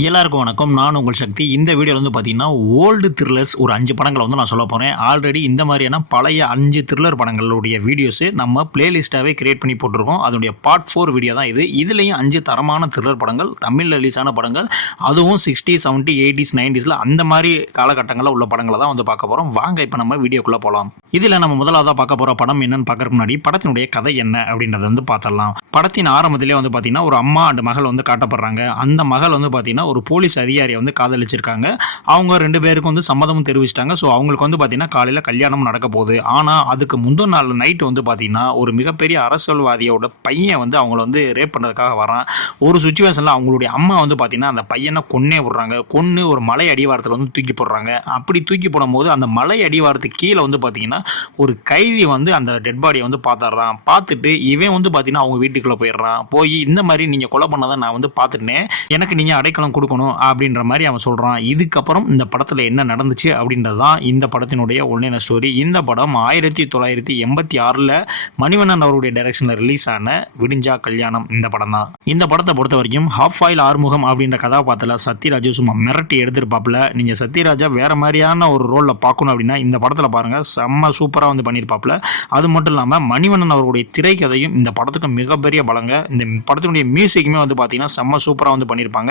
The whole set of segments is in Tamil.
எல்லாருக்கும் வணக்கம். நான் உங்கள் சக்தி. இந்த வீடியோவில் வந்து பார்த்தீங்கன்னா ஓல்டு த்ரில்லர்ஸ் ஒரு 5 படங்களை வந்து நான் சொல்ல போகிறேன். ஆல்ரெடி இந்த மாதிரியான பழைய 5 த்ரில்லர் படங்களுடைய வீடியோஸு நம்ம பிளேலிஸ்ட்டாகவே கிரியேட் பண்ணி போட்டிருக்கோம். அதனுடைய பார்ட் 4 வீடியோ தான் இது. இதுலேயும் 5 தரமான த்ரில்லர் படங்கள், தமிழில் ரிலீஸ் ஆன படங்கள், அதுவும் 60, 70, 80s, 90ஸ்ல அந்த மாதிரி காலகட்டங்களில் உள்ள படங்களை தான் வந்து பார்க்க போகிறோம். வாங்க இப்போ நம்ம வீடியோக்குள்ளே போகலாம். இதில் நம்ம முதலாவதாக பார்க்க போகிற படம் என்னன்னு பார்க்கறதுக்கு முன்னாடி படத்தினுடைய கதை என்ன அப்படின்றத வந்து பார்த்துடலாம். படத்தின் ஆரம்பத்திலே வந்து பார்த்தீங்கன்னா ஒரு அம்மா அண்ட் மகள் வந்து காட்டப்படுறாங்க. அந்த மகள் வந்து பார்த்தீங்கன்னா ஒரு போலீஸ் அதிகாரியை வந்து காதலிச்சிருக்காங்க. அவங்க 2 பேருக்கும் வந்து சம்மதமும் தெரிவிச்சிட்டாங்க. ஸோ அவங்களுக்கு வந்து பார்த்தீங்கன்னா காலையில் கல்யாணம் நடக்க போகுது. ஆனால் அதுக்கு முந்தின நாள் நைட்டு வந்து பார்த்தீங்கன்னா ஒரு மிகப்பெரிய அரசியல்வாதியோட பையன் வந்து அவங்கள வந்து ரேப் பண்ணுறதுக்காக வரான். ஒரு சுச்சுவேஷனில் அவங்களுடைய அம்மா வந்து பார்த்தீங்கன்னா அந்த பையனை கொன்னே விடுறாங்க. கொன்று ஒரு மலை அடிவாரத்தில் வந்து தூக்கி போடுறாங்க. அப்படி தூக்கி போடும்போது அந்த மலை அடிவாரத்துக்கு கீழே வந்து பார்த்தீங்கன்னா ஒரு கைதி வந்து அந்த டெட் பாடியை வந்து பார்த்துட்றான். பார்த்துட்டு இவன் வந்து பார்த்தீங்கன்னா அவங்க வீட்டுக்குள்ளே போயிடுறான். போய் இந்த மாதிரி நீங்கள் கொலை பண்ணதை நான் வந்து பார்த்துட்டேன், எனக்கு நீங்கள் அடைக்கலம் கொடுக்கணும் அப்படின்ற மாதிரி அவன் சொல்கிறான். இதுக்கப்புறம் இந்த படத்தில் என்ன நடந்துச்சு அப்படின்றது தான் இந்த படத்தினுடைய ஒன்லைன ஸ்டோரி. இந்த படம் 1986 மணிவண்ணன் அவருடைய டைரக்ஷனில் ரிலீஸ் ஆன விடிஞ்சா கல்யாணம் இந்த படம் தான். இந்த படத்தை பொறுத்த வரைக்கும் ஹாஃப் ஆயில் ஆறுமுகம் அப்படின்ற கதாபாத்திரத்தில் சத்யராஜ் சும்மா மிரட்டி எடுத்திருப்பாப்புல. நீங்கள் சத்யராஜா வேற மாதிரியான ஒரு ரோலில் பார்க்கணும் அப்படின்னா இந்த படத்தில் பாருங்கள், செம்ம சூப்பராக வந்து பண்ணியிருப்பாப்புல. அது மட்டும் இல்லாமல் மணிவண்ணன் அவருடைய திரைக்கதையும் இந்த படத்துக்கு மிகப்பெரிய பலங்க. இந்த படத்தினுடைய மியூசிக்குமே வந்து பார்த்தீங்கன்னா செம்ம சூப்பராக வந்து பண்ணியிருப்பாங்க.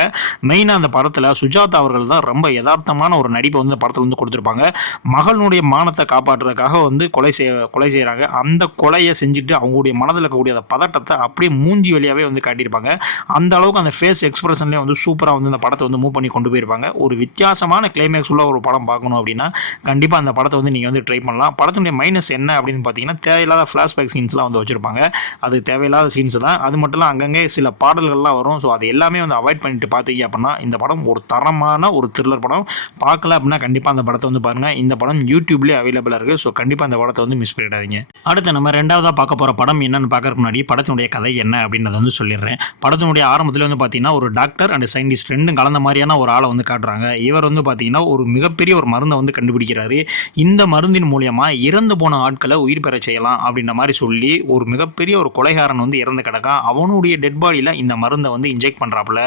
மெயினாக அந்த படத்தில் சுஜாதா அவர்கள் தான் ரொம்ப யதார்த்தமான ஒரு நடிப்பை வந்து படத்தில் வந்து கொடுத்துருப்பாங்க. மகளுடைய மானத்தை காப்பாற்றுறதுக்காக வந்து கொலை செய்கிறாங்க. அந்த கொலையை செஞ்சுட்டு அவங்களுடைய மனதில் இருக்கக்கூடிய அந்த பதட்டத்தை அப்படியே மூஞ்சி வழியாகவே வந்து காட்டியிருப்பாங்க. அந்த அளவுக்கு அந்த ஃபேஸ் எக்ஸ்பிரஷன்லேயே வந்து சூப்பராக வந்து இந்த படத்தை வந்து மூவ் பண்ணி கொண்டு போயிருப்பாங்க. ஒரு வித்தியாசமான கிளைமேக்ஸ் உள்ள ஒரு படம் பார்க்கணும் அப்படின்னா கண்டிப்பாக அந்த படத்தை வந்து நீங்கள் வந்து ட்ரை பண்ணலாம். படத்தினுடைய மைனஸ் என்ன அப்படின்னு பார்த்தீங்கன்னா தேவையில்லாத ஃப்ளாஷ்பேக் சீன்ஸ்லாம் வந்து வச்சுருப்பாங்க. அது தேவையில்லாத சீன்ஸ் தான். அது மட்டும் இல்லை அங்கங்கே சில பாடல்கள்லாம் வரும். ஸோ அது எல்லாமே வந்து அவாய்ட் பண்ணிட்டு பார்த்தீங்க அப்படின்னா இந்த படம் ஒரு தரமான ஒரு த்ரில்லர் படம். பார்க்கல அப்படின்னா கண்டிப்பாக அந்த படத்தை வந்து பாருங்கள். இந்த படம் யூடியூப்லேயே அவைலபிளாக இருக்குது. ஸோ கண்டிப்பாக அந்த படத்தை வந்து மிஸ் பண்ணிடாதீங்க. அடுத்து நம்ம ரெண்டாவதாக பார்க்க போகிற படம் என்னன்னு பார்க்கறதுக்கு முன்னாடி படத்தினுடைய கதை என்ன அப்படின்றத வந்து சொல்லிடுறேன். படத்தினுடைய ஆரம்பத்தில் வந்து பார்த்தீங்கன்னா ஒரு டாக்டர் அண்ட் சயின்டிஸ்ட் ரெண்டும் கலந்த மாதிரியான ஒரு ஆளை வந்து காட்டுறாங்க. இவர் வந்து பார்த்தீங்கன்னா ஒரு மிகப்பெரிய ஒரு மருந்தை வந்து கண்டுபிடிக்கிறாரு. இந்த மருந்தின் மூலியமாக இறந்து போன ஆட்களை உயிர் பெற செய்யலாம் அப்படின்ற மாதிரி சொல்லி ஒரு மிகப்பெரிய ஒரு கொலைகாரன் வந்து இறந்து கிடக்கான். அவனுடைய டெட் பாடியில் இந்த மருந்தை வந்து இன்ஜெக்ட் பண்ணுறாப்புல.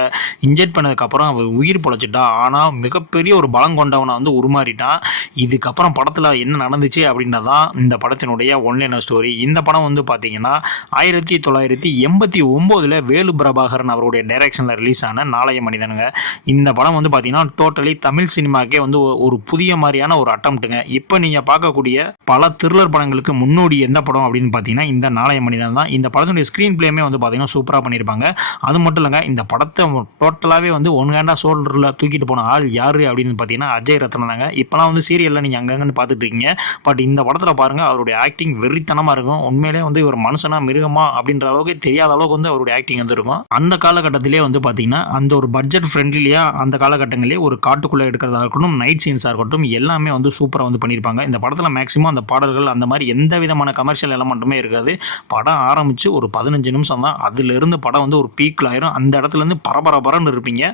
இன்ஜெக்ட் பண்ணதுக்கப்புறம் அவர் உயிர் பொழைச்சிட்டா. ஆனால் மிகப்பெரிய ஒரு பலம் கொண்டவனை வந்து உருமாறிட்டான். இதுக்கப்புறம் படத்தில் என்ன நடந்துச்சு அப்படின்றதான் இந்த படத்தினுடைய ஒன்லைனர் ஸ்டோரி. இந்த படம் வந்து பார்த்தீங்கன்னா 1989 வேலு பிரபாகரன் அவருடைய டைரக்ஷனில் ரிலீஸ் ஆன நாளைய மனிதனுங்க. இந்த படம் வந்து பார்த்தீங்கன்னா டோட்டலி தமிழ் சினிமாக்கே வந்து ஒரு புதிய மாதிரியான ஒரு அட்டம்ப்ட்டுங்க. இப்போ நீங்கள் பார்க்கக்கூடிய பல த்ரில்லர் படங்களுக்கு முன்னோடி எந்த படம் அப்படின்னு பார்த்தீங்கன்னா இந்த நாளைய மனிதன் தான். இந்த படத்தினுடைய ஸ்க்ரீன் பிளேமே வந்து பார்த்தீங்கன்னா சூப்பராக பண்ணியிருப்பாங்க. அது மட்டும் இல்லைங்க, இந்த படத்தை டோட்டலாகவே வந்து ஒன்காண்டா ஷோல்டரில் தூக்கிட்டு போன ஆள் யார் அப்படின்னு பார்த்தீங்கன்னா அஜய் ரத்னம் தாங்க. இப்போலாம் வந்து சீரியலில் நீங்கள் அங்கங்கன்னு பார்த்துட்டு இருக்கீங்க. பட் இந்த படத்தில் பாருங்கள், அவருடைய ஆக்டிங் வெறித்தனமாக இருக்கும். உண்மையிலே வந்து ஒரு மனுஷனா மிருகமா அப்படின்ற அளவுக்கு தெரியாத அளவுக்கு வந்து அவருடைய ஆக்டிங் வந்து இருக்கும். அந்த காலகட்டத்திலே வந்து பார்த்தீங்கன்னா அந்த ஒரு பட்ஜெட் ஃப்ரெண்ட்லியாக அந்த காலகட்டங்களே ஒரு காட்டுக்குள்ளே எடுக்கிறதா இருக்கட்டும், நைட் சீன்ஸாக இருக்கட்டும், எல்லாமே வந்து சூப்பராக வந்து பண்ணியிருப்பாங்க. இந்த படத்தில் மேக்ஸிமம் அந்த பாடல்கள் அந்த மாதிரி எந்த விதமான கமர்ஷியல் எலமெண்ட்டுமே இருக்காது. படம் ஆரம்பித்து ஒரு 15 நிமிஷம் தான். அதிலிருந்து படம் வந்து ஒரு பீக்கில் ஆயிரும். அந்த இடத்துலேருந்து பரபரன்னு இருப்பீங்க.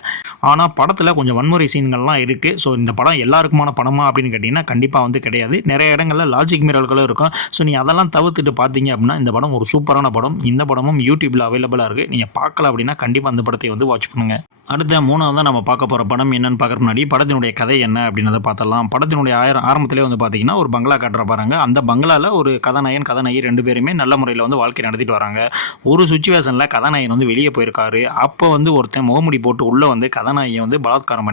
ஆனால் படத்தில் கொஞ்சம் வன்முறை சீன்கள்லாம் இருக்குது. ஸோ இந்த படம் எல்லாருக்குமான படமா அப்படின்னு கேட்டிங்கன்னா கண்டிப்பாக வந்து கிடையாது. நிறைய இடங்களில் லாஜிக் மீறல்களும் இருக்கும். ஸோ நீங்கள் அதெல்லாம் தவிர்த்துட்டு பார்த்தீங்க அப்படின்னா இந்த படம் ஒரு சூப்பரான படம். இந்த படமும் யூடியூப்பில் அவைலபிளாக இருக்குது. நீங்கள் பார்க்கல அப்படின்னா கண்டிப்பாக அந்த படத்தை வந்து வாட்ச் பண்ணுங்கள். அடுத்த மூணாவது நம்ம பார்க்க போகிற படம் என்னன்னு பார்க்குற முன்னாடி படத்தினுடைய கதை என்ன அப்படின்றத பார்த்தலாம். படத்தினுடைய ஆரம்பத்திலே வந்து பார்த்தீங்கன்னா ஒரு பங்களா காட்டுற பாருங்க. அந்த பங்களாவில் ஒரு கதாநாயகன் கதாநாயகி 2 பேருமே நல்ல முறையில் வந்து வாழ்க்கை நடத்திட்டு வராங்க. ஒரு சுச்சுவேஷனில் கதாநாயகன் வந்து வெளியே போயிருக்காரு. அப்போ வந்து ஒருத்தன் முகமுடி போட்டு உள்ளே வந்து கதாநாயகியை வந்து பலாத்காரம்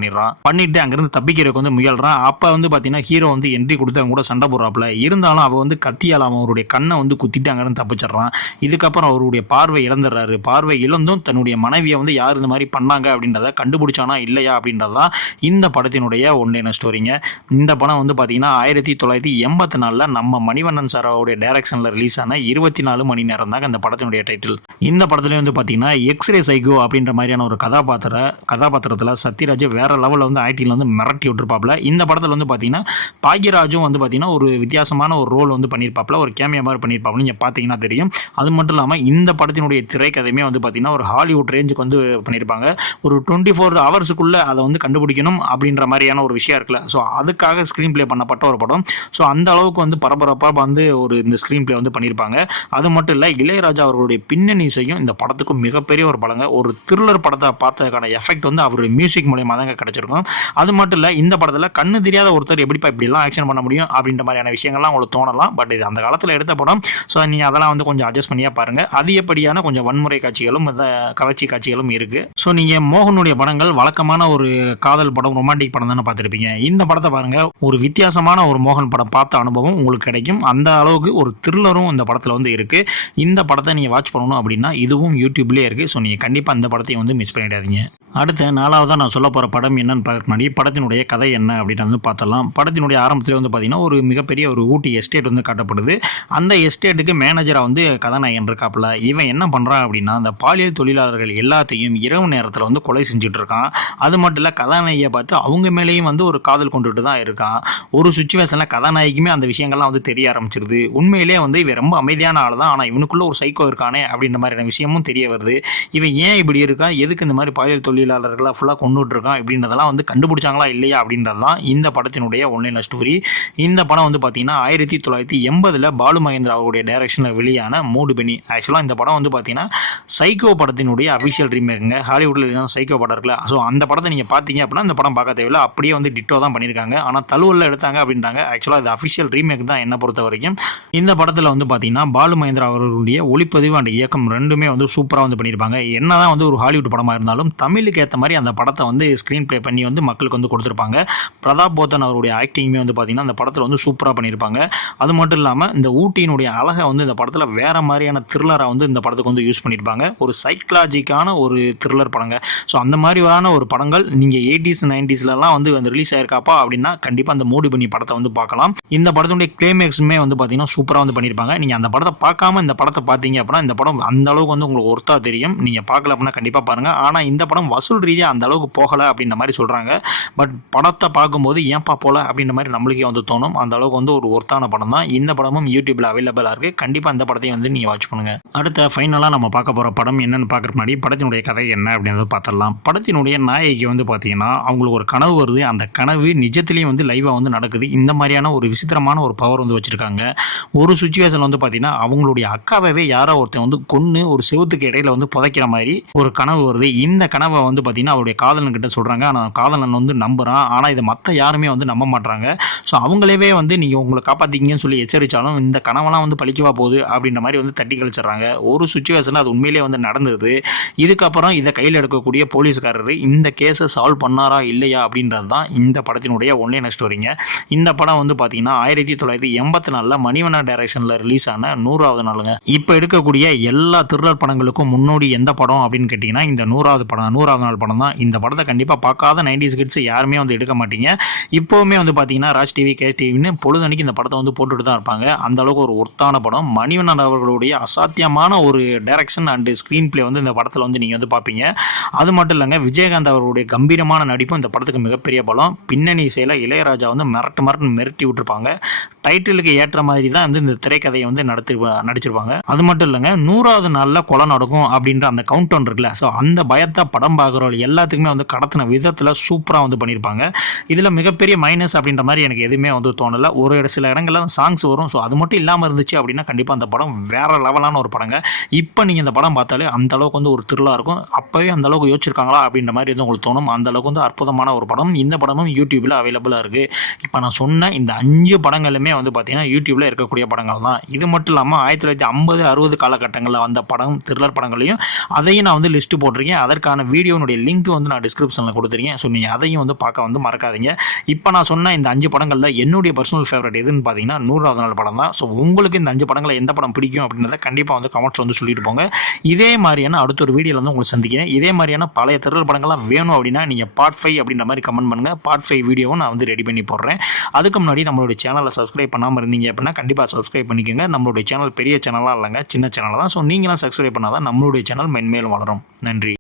பண்ணிட்டு அங்கேருந்து தப்பிக்கிறதுக்கு வந்து முயல்றான். அப்போ வந்து பார்த்தீங்கன்னா ஹீரோ வந்து என்ட்ரி கொடுத்து அவங்க கூட சண்டை போடுறாப்புல. இருந்தாலும் அவன் வந்து கத்தியால் அவருடைய கண்ணை வந்து குத்திட்டு அங்கேருந்து தப்பிச்சிடுறான். இதுக்கப்புறம் அவருடைய பார்வை இழந்துடுறாரு. பார்வை இழந்தும் தன்னுடைய மனைவியை வந்து யார் இந்த மாதிரி பண்ணாங்க அப்படின்றத கண்டுபிடிச்சானா இல்லையா அப்படின்றதான் இந்த படத்தினுடைய ஒன்லைன ஸ்டோரிங்க. இந்த படம் வந்து பார்த்தீங்கன்னா 1984 நம்ம மணிவண்ணன் சாரோடைய டைரக்ஷனில் ரிலீஸ் ஆன 24 மணி நேரம் தாங்க இந்த படத்தினுடைய டைட்டில். இந்த படத்துலேயே வந்து பார்த்தீங்கன்னா எக்ஸ்ரே சைக்கோ அப்படின்ற மாதிரியான ஒரு கதாபாத்திரத்தில் சத்யராஜ் வேற லெவலில் வந்து ஆக்டிங்கில் வந்து மிரட்டி விட்டுருப்பாப்புல. இந்த படத்தில் வந்து பார்த்தீங்கன்னா பாக்யராஜும் வந்து பார்த்தீங்கன்னா ஒரு வித்தியாசமான ஒரு ரோல் வந்து பண்ணியிருப்பாப்புல, ஒரு கேமியா மாதிரி பண்ணியிருப்பாப்புல. நீங்கள் பார்த்தீங்கன்னா தெரியும். அது மட்டும் இல்லாமல் இந்த படத்தினுடைய திரைக்கதையுமே வந்து பார்த்தீங்கன்னா ஒரு ஹாலிவுட் ரேஞ்சுக்கு வந்து பண்ணியிருப்பாங்க. ஒரு 24 ஹவர்ஸுக்குள்ளே அதை வந்து கண்டுபிடிக்கணும் அப்படின்ற மாதிரியான ஒரு விஷயம் இருக்குல்ல. ஸோ அதுக்காக ஸ்க்ரீன் பிளே பண்ணப்பட்ட ஒரு படம். ஸோ அந்த அளவுக்கு வந்து பரபரப்பாக வந்து ஒரு இந்த ஸ்க்ரீன் பிளே வந்து பண்ணியிருப்பாங்க. அது மட்டும் இல்லை, இளையராஜா அவர்களுடைய பின்னணி இசையும் இந்த படத்துக்கு மிகப்பெரிய ஒரு பலங்க. ஒரு த்ரில்லர் படத்தை பார்த்ததுக்கான எஃபெக்ட் வந்து அவர் ஒரு மியூசிக் மூலியமாக தாங்க கிடச்சிருக்கும். அது மட்டும் இல்லை, இந்த படத்தில் கண்ணு தெரியாத ஒருத்தர் எப்படிப்பா இப்படிலாம் ஆக்ஷன் பண்ண முடியும் அப்படின்ற மாதிரியான விஷயங்கள்லாம் உங்களுக்கு தோணலாம். பட் இது அந்த காலத்தில் எடுத்த படம். ஸோ நீங்கள் அதெல்லாம் வந்து கொஞ்சம் அட்ஜஸ்ட் பண்ணியா பாருங்கள். அதிகப்படியான கொஞ்சம் வன்முறை காட்சிகளும் கவர்ச்சி காட்சிகளும் இருக்குது. ஸோ நீங்கள் மோகனுடைய படங்கள் வழக்கமான ஒரு காதல் படம், ரொமான்டிக் படம் தானே பார்த்துருப்பீங்க. இந்த படத்தை பாருங்கள், ஒரு வித்தியாசமான ஒரு மோகன் படம் பார்த்த அனுபவம் உங்களுக்கு கிடைக்கும். அந்த அளவுக்கு ஒரு த்ரில்லரும் இந்த படத்தில் வந்து இருக்குது. இந்த படத்தை நீங்கள் வாட்ச் பண்ணணும் அப்படின்னா இதுவும் யூடியூப்லேயே இருக்குது. ஸோ நீங்கள் கண்டிப்பாக இந்த படத்தையும் வந்து மிஸ் பண்ணிடாதீங்க. அடுத்த 4வதாக நான் சொல்ல போகிற படம் என்னன்னு பார்க்க முன்னாடி படத்தினுடைய கதை என்ன அப்படின்னு வந்து பார்த்தலாம். படத்தினுடைய ஆரம்பத்தில் வந்து பார்த்தீங்கன்னா ஒரு மிகப்பெரிய ஒரு ஊட்டி எஸ்டேட் வந்து காட்டப்படுது. அந்த எஸ்டேட்டுக்கு மேனேஜராக வந்து கதாநாயகன் இருக்காப்புல. இவன் என்ன பண்ணுறான் அப்படின்னா, அந்த பாலியல் தொழிலாளர்கள் எல்லாத்தையும் இரவு நேரத்தில் வந்து கொலை செஞ்சுட்டு இருக்கான். அது மட்டும் இல்லை, கதாநாயகியை பார்த்து அவங்க மேலேயும் வந்து ஒரு காதல் கொண்டுட்டு தான் இருக்கான். ஒரு சுச்சுவேஷனில் கதாநாயகிக்குமே அந்த விஷயங்கள்லாம் வந்து தெரிய ஆரம்பிச்சிருது. உண்மையிலே வந்து இவன் ரொம்ப அமைதியான ஆள் தான், ஆனால் இவனுக்குள்ள ஒரு சைக்கோ இருக்கானே அப்படின்ற மாதிரியான விஷயமும் தெரிய வருது. இவன் ஏன் இப்படி இருக்கா, எதுக்கு இந்த மாதிரி பாலியல் தொழிலாளர்களாக ஃபுல்லாக கொண்டுட்டு இருக்கான் இப்படின்றதெல்லாம் வந்து கண்டுபிடிச்சாங்களா இல்லையா அப்படின்றது தான் இந்த படத்தினுடைய ஒன்லைன் ஸ்டோரி. இந்த படம் வந்து பார்த்தீங்கன்னா 1980 பாலு மகேந்திரா அவருடைய டைரக்ஷனில் வெளியான மூடுபனி. ஆக்சுவலாக இந்த படம் வந்து பார்த்தீங்கன்னா சைக்கோ படத்தினுடைய அஃபிஷியல் ரீமேக்குங்க. ஹாலிவுட்டில் சைக்கோ படம் இருக்குல்ல, ஸோ அந்த படத்தை நீங்கள் பார்த்தீங்க அப்படின்னா இந்த படம் பார்க்க தேவையில்லை, அப்படியே வந்து டிட்டோ தான் பண்ணியிருக்காங்க. ஆனால் தழுவலில் எடுத்தாங்க அப்படின்றாங்க. ஆக்சுவலாக இது அஃபிஷியல் ரீமேக் தான் என்னை பொறுத்த வரைக்கும். இந்த படத்தில் வந்து பார்த்தீங்கன்னா பாலு மகேந்திரா அவர்களுடைய ஒளிப்பதிவு அண்ட் இயக்கம் ரெண்டுமே வந்து சூப்பராக வந்து பண்ணியிருப்பாங்க. என்னதான் வந்து ஒரு ஹாலிவுட் படமாக இருந்தாலும் தமிழுக்கு ஏற்ற மாதிரி அந்த படத்தை வந்து ஸ்க்ரீன் ப்ளே பண்ணி வந்து மக்களுக்கு வந்து கொடுத்துருப்பாங்க. பிரதாப் போத்தன் அவருடைய ஆக்டிங்குமே வந்து பார்த்தீங்கன்னா அந்த படத்தில் வந்து சூப்பராக பண்ணியிருப்பாங்க. அது மட்டும் இல்லாமல் இந்த ஊட்டியினுடைய அழகை வந்து இந்த படத்தில் வேறு மாதிரியான த்ரில்லராக வந்து இந்த படத்துக்கு வந்து யூஸ் பண்ணியிருப்பாங்க. ஒரு சைக்கலாஜிக்கான ஒரு த்ரில்லர் படங்க. ஸோ அந்த மாதிரியான ஒரு படங்கள் நீங்கள் 80s 90sலாம் வந்து ரிலீஸ் ஆயிருக்காப்பா அப்படின்னா கண்டிப்பாக அந்த மூடுபனி படத்தை வந்து பார்க்கலாம். இந்த படத்தினுடைய கிளைமேக்ஸுமே வந்து பார்த்தீங்கன்னா சூப்பராக வந்து பண்ணியிருப்பாங்க. நீங்கள் அந்த படத்தை பார்க்காம இந்த படத்தை பார்த்தீங்க அப்படின்னா இந்த படம் அந்த அளவுக்கு வந்து உங்களுக்கு ஒர்த்தாக தெரியும். நீங்கள் பார்க்கல அப்படின்னா கண்டிப்பாக பாருங்கள். ஆனால் இந்த படம் வசூல் ரீதியாக அந்த அளவுக்கு போகலை அப்படின்ற மாதிரி சொல்கிறாங்க. பட் படத்தை பார்க்கும்போது ஏன்பா போல அப்படின்ற மாதிரி நம்மளுக்கே வந்து தோணும். அந்த அளவுக்கு வந்து ஒரு ஒர்த்தான படம் தான். இந்த படமும் யூடியூப்ல அவைலபிளாக இருக்குது. கண்டிப்பாக இந்த படத்தையும் வந்து நீங்கள் வாட்ச் பண்ணுங்கள். அடுத்த ஃபைனலாக நம்ம பார்க்க போகிற படம் என்னென்னு பார்க்குற முன்னாடி படத்தினுடைய கதை என்ன அப்படின்றத பார்த்துடலாம். படத்தினுடைய நாயகி வந்து பார்த்தீங்கன்னா அவங்களுக்கு ஒரு கனவு வருது. அந்த கனவு நிஜத்திலையும் வந்து லைவாக வந்து நடக்குது. இந்த மாதிரியான ஒரு விசித்திரமான ஒரு பவர் வந்து வச்சுருக்காங்க. ஒரு சுச்சுவேஷன் வந்து பார்த்தீங்கன்னா அவங்களுடைய அக்காவே யாரோ ஒருத்தன் வந்து கொன்று ஒரு செவுத்துக்கு இடையில வந்து புதைக்கிற மாதிரி ஒரு கனவு வருது. இந்த கனவை வந்து பார்த்தீங்கன்னா அவருடைய காதலன் கிட்ட சொல்கிறாங்க. ஆனால் காதலன் வந்து நம்புகிறான். ஆனால் இதை மற்ற யாருமே வந்து நம்ப மாட்டாங்க. ஸோ அவங்களே வந்து நீங்கள் உங்களை காப்பாற்றிங்கன்னு சொல்லி எச்சரித்தாலும் இந்த கனவெல்லாம் வந்து பழிக்கவா போகுது அப்படின்ற மாதிரி வந்து தட்டி கழிச்சிட்றாங்க. ஒரு சுச்சுவேஷனில் அது உண்மையிலே வந்து நடந்தது. இதுக்கப்புறம் இதை கையில் எடுக்கக்கூடிய போலீஸ்காரர் இந்த கேஸை சால்வ் பண்ணாரா இல்லையா அப்படின்றது தான் இந்த படத்தினுடைய ஒன்லைன் ஸ்டோரிங்க. இந்த படம் வந்து பார்த்தீங்கன்னா 1984 மணிவண்ணா டைரக்ஷனில் ரிலீஸ் ஆன 100வது நாளுங்க. இப்போ எடுக்கக்கூடிய எல்லா த்ரில்லர் படங்களுக்கும் முன்னோடி எந்த படம் அப்படின்னு கேட்டிங்கன்னா இந்த 100வது நாள் படம் தான். இந்த படத்தை கண்டிப்பாக பார்க்காத 90s கிட்ஸ் யாருமே வந்து எடுக்க மாட்டீங்க. இப்போவுமே வந்து பார்த்தீங்கன்னா ராஜ் டிவி, கேஸ் டிவின்னு பொழுதனைக்கு இந்த படத்தை வந்து போட்டுட்டு தான் இருப்பாங்க. அந்த அளவுக்கு ஒரு ஒர்த்தான படம். மணிவண்ணன் அவர்களுடைய அசாத்தியமான ஒரு டைரக்ஷன் அண்ட் ஸ்க்ரீன் பிளே வந்து இந்த படத்தில் வந்து நீங்கள் வந்து பார்ப்பீங்க. அது மட்டும் இல்லைங்க, விஜயகாந்த் அவருடைய கம்பீரமான நடிப்பும் இந்த படத்துக்கு மிகப்பெரிய பலம். பின்னணி இசையில் இளையராஜா வந்து மிரட்டி விட்டுருப்பாங்க. டைட்டிலுக்கு ஏற்ற மாதிரி தான் வந்து இந்த திரைக்கதையை வந்து நடிச்சிருப்பாங்க. அது மட்டும் இல்லைங்க, 100வது நாளில் கொலை நடக்கும் அப்படின்ற அந்த கவுண்ட் டவுன் இருக்குல்ல, ஸோ அந்த பயத்தை படம் பார்க்குறோம் எல்லாத்துக்குமே வந்து கடத்தின விதத்தில் சூப்பராக வந்து பண்ணியிருப்பாங்க. இதில் மிகப்பெரிய மைனஸ் அப்படின்ற மாதிரி எனக்கு எதுவுமே வந்து தோணலை. ஒரு சில இடங்களில் சாங்ஸ் வரும். ஸோ அது மட்டும் இல்லாமல் இருந்துச்சு அப்படின்னா கண்டிப்பாக அந்த படம் வேற லெவலான ஒரு படங்க. இப்போ நீங்கள் இந்த படம் பார்த்தாலே அந்த அளவுக்கு வந்து ஒரு த்ரில்லாக இருக்கும். அப்போவே அந்த அளவுக்கு யோசிச்சிருக்காங்களா அப்படின்ற மாதிரி வந்து உங்களுக்கு தோணும். அந்த அளவுக்கு வந்து அற்புதமான ஒரு படம். இந்த படமும் யூடியூப்பில் அவைலபிளாக இருக்குது. இப்போ நான் சொன்ன இந்த 5 படங்களுமே வந்து பார்த்தீங்கன்னா யூடியூப்பில் இருக்கக்கூடிய படங்கள் தான். இது மட்டும் இல்லாமல் 1950, 60 காலகட்டங்களில் வந்த படம் த்ரில்லர் படங்களையும் அதையும் நான் வந்து லிஸ்ட்டு போட்டிருக்கேன். அதற்கான வீடியோனுடைய லிங்க் வந்து நான் டிஸ்கிரிப்ஷனில் கொடுத்துருக்கேன். ஸோ நீங்கள் அதையும் வந்து பார்க்க வந்து மறக்காதீங்க. இப்போ நான் சொன்ன இந்த 5 படங்களில் என்னுடைய பர்சனல் ஃபேவரட் எதுன்னு பார்த்தீங்கன்னா 100வது நாள் படம் தான். ஸோ உங்களுக்கு இந்த 5 படங்களை எந்த படம் பிடிக்கும் அப்படின்றத கண்டிப்பாக வந்து கமெண்ட்ஸ் வந்து சொல்லிட்டு போங்க. இதே மாதிரியான அடுத்த ஒரு வீடியோவில் வந்து உங்களுக்கு சந்திக்கிறேன். இதே மாதிரியான பழைய த்ரில்லர் படங்கள்லாம் வேணும் அப்படின்னா நீங்கள் பார்ட் 5 அப்படின்ற மாதிரி கமெண்ட் பண்ணுங்கள். பார்ட் 5 வீடியோவும் நான் வந்து ரெடி பண்ணி போடுறேன். அதுக்கு முன்னாடி நம்மளுடைய சேனலை சப்ஸ்கிரைப் பண்ணாமல் இருந்தீங்க அப்படின்னா கண்டிப்பாக சப்ஸ்கிரைப் பண்ணிக்கோங்க. நம்மளுடைய சேனல் பெரிய சேனலாக இல்லைங்க, சின்ன சேனல் தான். ஸோ நீங்களாம் சப்ஸ்கிரைப் பண்ணால் தான் நம்மளுடைய சேனல் மென்மேலும் வளரும். நன்றி.